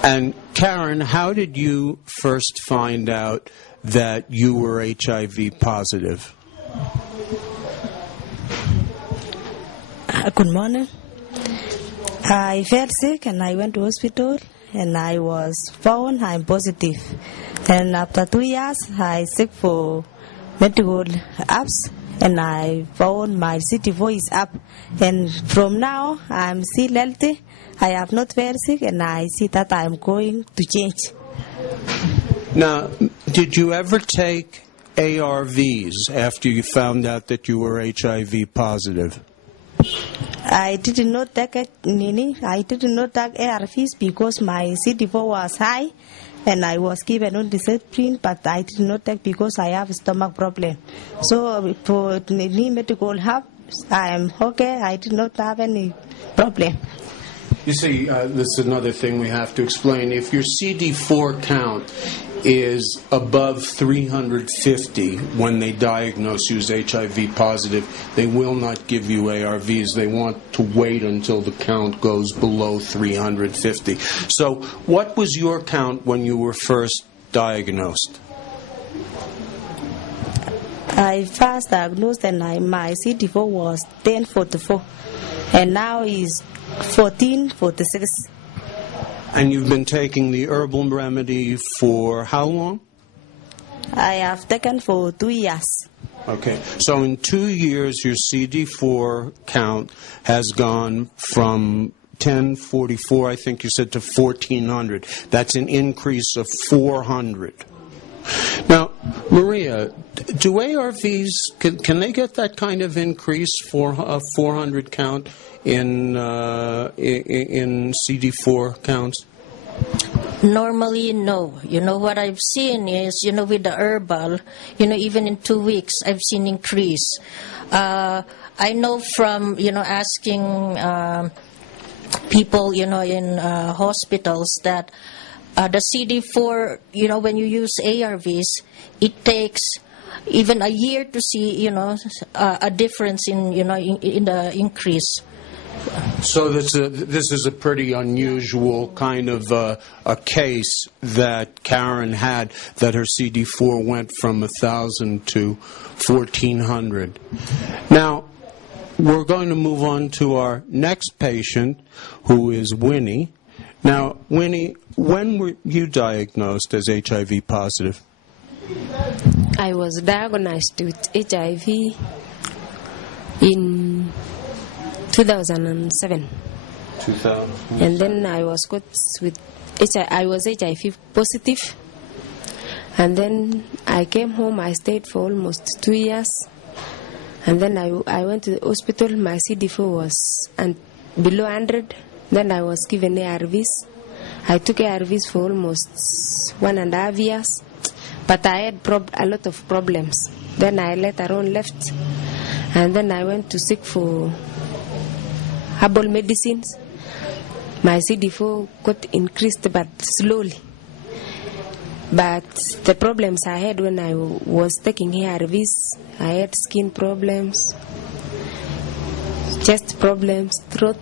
And Karen, how did you first find out that you were HIV positive? Good morning. I felt sick and I went to hospital and I was found I'm positive. And after 2 years, I seek for medical apps and I found my CD4 is up. And from now, I'm still healthy. I have not felt sick and I see that I'm going to change. Now, did you ever take ARVs after you found out that you were HIV positive? I did not take ARVs because my CD4 was high and I was given on discipline, but I did not take because I have a stomach problem. So for any medical help, I am okay. I did not have any problem. You see, this is another thing we have to explain. If your CD4 count is above 350 when they diagnose you as HIV positive, they will not give you ARVs. They want to wait until the count goes below 350. So what was your count when you were first diagnosed? I first diagnosed and my CD4 was 1044 and now is 1446. And you've been taking the herbal remedy for how long? I have taken for 2 years. Okay. So in 2 years, your CD4 count has gone from 1044, I think you said, to 1400. That's an increase of 400. Now, Maria, do ARVs, can they get that kind of increase for a 400 count in CD4 counts? Normally, no. You know, what I've seen is, you know, with the Herbal, you know, even in 2 weeks, I've seen increase. I know from, you know, asking people, you know, in hospitals that the CD4, you know, when you use ARVs, it takes even a year to see, you know, a difference in, you know, in the increase. So this is a pretty unusual kind of a case that Karen had, that her CD4 went from 1,000 to 1,400. Now, we're going to move on to our next patient, who is Winnie. Now, Winnie, when were you diagnosed as HIV positive? I was diagnosed with HIV in 2007. And then I was caught with HIV. I was HIV positive. And then I came home. I stayed for almost 2 years. And then I went to the hospital. My CD4 was below 100. Then I was given ARVs. I took ARVs for almost 1.5 years. But I had a lot of problems. Then I later on left. And then I went to seek for herbal medicines. My CD4 got increased, but slowly. But the problems I had when I was taking ARVs, I had skin problems, chest problems, throat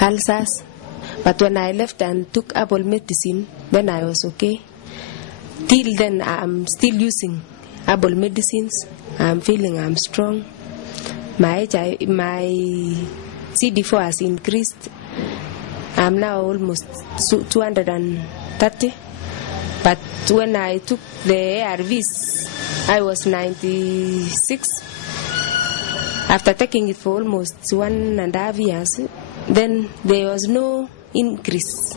ulcers. But when I left and took herbal medicine, then I was okay. Till then, I'm still using herbal medicines. I'm feeling I'm strong. My CD4 has increased. I'm now almost 230. But when I took the ARVs, I was 96. After taking it for almost 1.5 years, then there was no increase.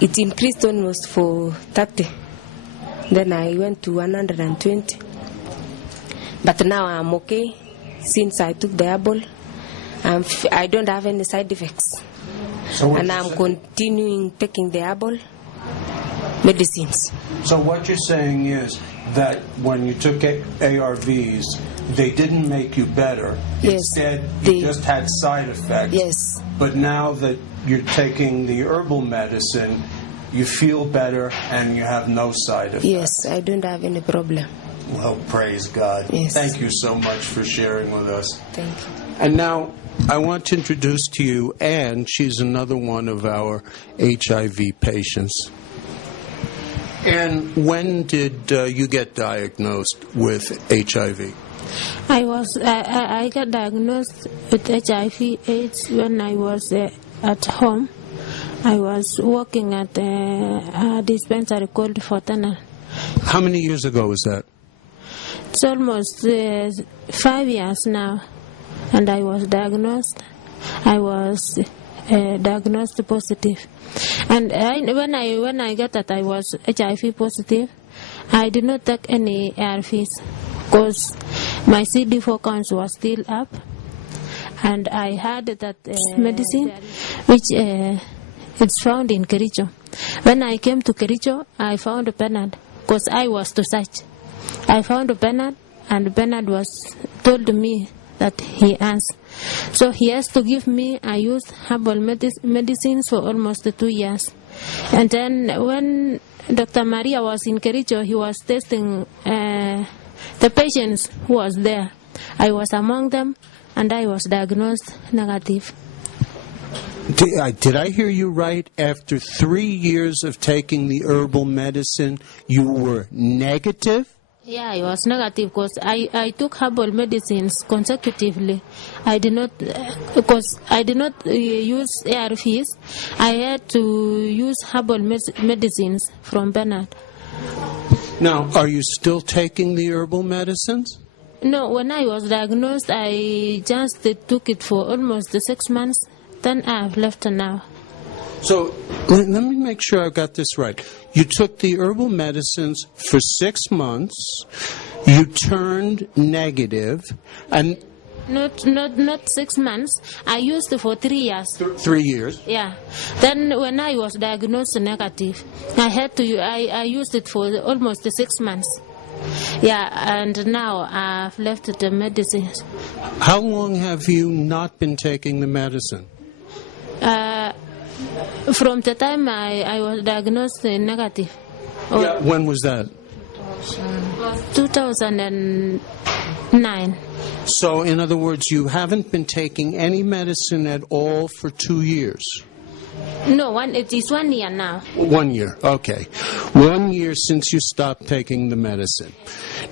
It increased almost for 30. Then I went to 120. But now I'm okay. Since I took the herbal, I don't have any side effects. And I'm continuing taking the herbal medicines. So what you're saying is that when you took ARVs, they didn't make you better. Yes. Instead, you just had side effects. Yes. But now that you're taking the herbal medicine, you feel better and you have no side effects. Yes, I don't have any problem. Well, praise God. Yes. Thank you so much for sharing with us. Thank you. And now I want to introduce to you Anne. She's another one of our HIV patients. And when did you get diagnosed with HIV? I got diagnosed with HIV/AIDS when I was at home. I was working at a dispensary called Fortana. How many years ago was that? It's almost 5 years now, and I was diagnosed. I was diagnosed positive, and when I got that I was HIV positive, I did not take any ARVs because my CD4 counts was still up, and I had that medicine which it's found in Kericho. When I came to Kericho, I found Bernard because I was to search. I found Bernard, and Bernard was told me that he has. So he has to give me. I used herbal medicines for almost 2 years. And then when Dr. Maria was in Kericho, he was testing the patients who was there. I was among them, and I was diagnosed negative. Did I hear you right? After 3 years of taking the herbal medicine, you were negative? Yeah, I was negative because I took herbal medicines consecutively. I did not use ARVs. I had to use herbal medicines from Bernard. Now, are you still taking the herbal medicines? No, when I was diagnosed, I just took it for almost 6 months. Then I've left now. So let me make sure I've got this right. You took the herbal medicines for 6 months. You turned negative, and not 6 months. I used it for 3 years. 3 years. Yeah. Then when I was diagnosed negative, I used it for almost 6 months. Yeah, and now I've left the medicines. How long have you not been taking the medicine? From the time I was diagnosed negative. Yeah, when was that? 2009. So, in other words, you haven't been taking any medicine at all for 2 years? No, it is 1 year now. 1 year, okay. 1 year since you stopped taking the medicine.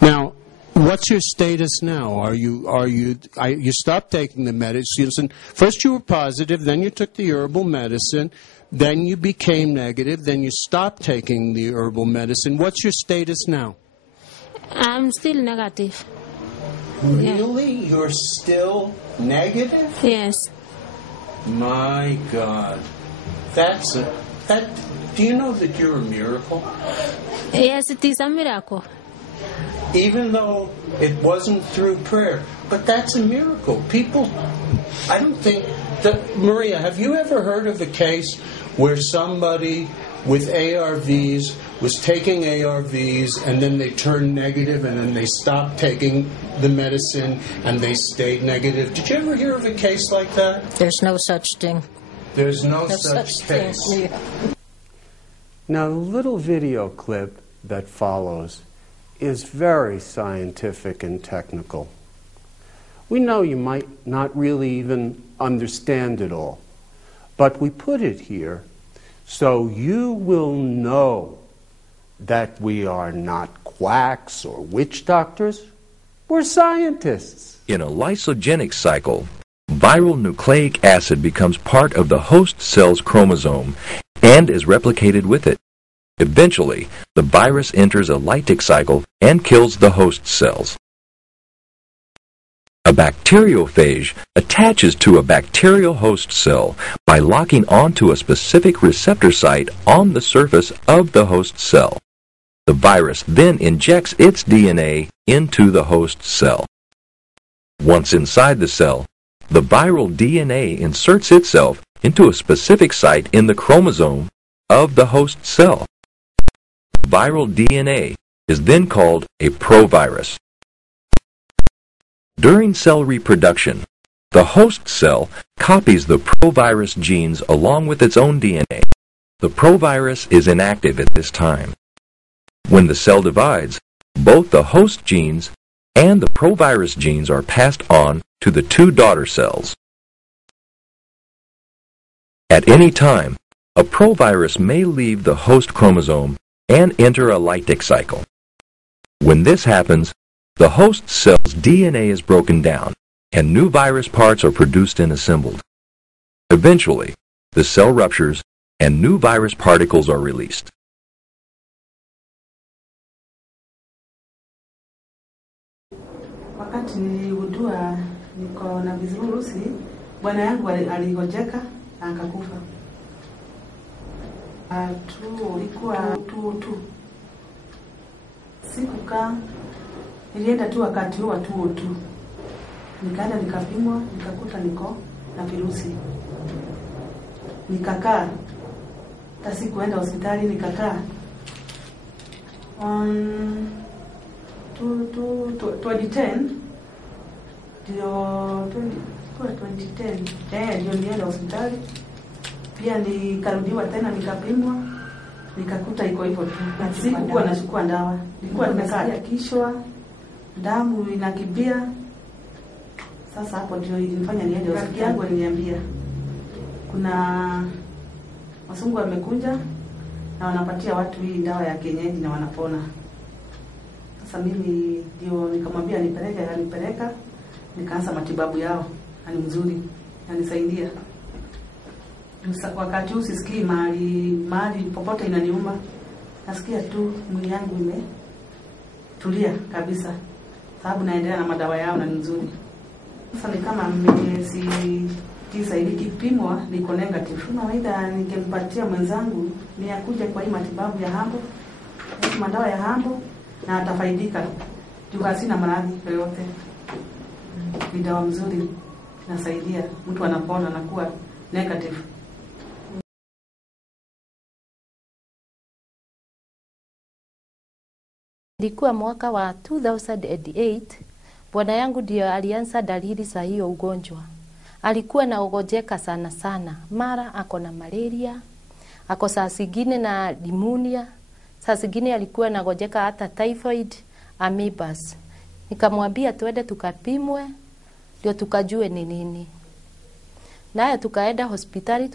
Now, What's your status now? You stopped taking the medicine. First you were positive, then you took the herbal medicine, then you became negative, then you stopped taking the herbal medicine. What's your status now? I'm still negative. Really? Yeah. You're still negative? Yes. My God. Do you know that you're a miracle? Yes, it is a miracle. Even though it wasn't through prayer. But that's a miracle. People, I don't think Maria, have you ever heard of a case where somebody with ARVs was taking ARVs and then they turned negative and then they stopped taking the medicine and they stayed negative? Did you ever hear of a case like that? There's no such thing. There's no such case. Yeah. Now, the little video clip that follows is very scientific and technical. We know you might not really even understand it all, but we put it here so you will know that we are not quacks or witch doctors. We're scientists. In a lysogenic cycle, viral nucleic acid becomes part of the host cell's chromosome and is replicated with it. Eventually, the virus enters a lytic cycle and kills the host cells. A bacteriophage attaches to a bacterial host cell by locking onto a specific receptor site on the surface of the host cell. The virus then injects its DNA into the host cell. Once inside the cell, the viral DNA inserts itself into a specific site in the chromosome of the host cell. Viral DNA is then called a provirus. During cell reproduction, the host cell copies the provirus genes along with its own DNA. The provirus is inactive at this time. When the cell divides, both the host genes and the provirus genes are passed on to the two daughter cells. At any time, a provirus may leave the host chromosome and enter a lytic cycle. When this happens, the host cell's DNA is broken down, and new virus parts are produced and assembled. Eventually, the cell ruptures, and new virus particles are released. Wakati niligundua niko na virusi, bwana yangu aligojeka na akakufa. Ulikuwa tu. Sikukaa, nilienda tu wakati huo tu. Nikaenda nikapimwa, nikakuta niko na virusi. Nikakaa, hata sikuenda hospitali, nikakaa. On 2010, ndio 2010, ndio nilienda hospitali. Pia nikarudiwa tena nikapimwa, nikakuta iko hivyo tu. Sikuwa nachukua dawa. Nilikuwa nimekaa kishwa, damu inakimbia. Sasa hapo ndio ilinifanya niende hospitali. Yangu aliniambia kuna wasungu wamekuja na wanapatia watu hii dawa ya kienyeji na wanapona. Sasa mimi ndio nikamwambia nipeleka, nikaanza matibabu yao. Ni mzuri, anisaidia. Wakati huu sisikii mahali popote inaniuma. Nasikia tu mwili yangu imetulia kabisa. Sababu naendelea na madawa yao na ni nzuri. Sasa ni kama miezi 9 hivi kipimwa niko negative. Kawaida ningempatia mwenzangu ni akuje kwa hii matibabu ya Herbal. Madawa ya Herbal na atafaidika. Juu sina maradhi yoyote. Ni dawa mzuri. Inasaidia. Mtu anapona na kuwa negative. Ilikuwa mwaka wa 2008, bwana yangu ndio alianza dalili za hiyo ugonjwa. Alikuwa na ugojeka sana. Mara ako na malaria, ako saa zingine na pneumonia, saa zingine alikuwa na gojeka hata typhoid, amoebas. Nikamwambia tuende tukapimwe, ndio tukajue ni nini. Naye tukaenda hospitali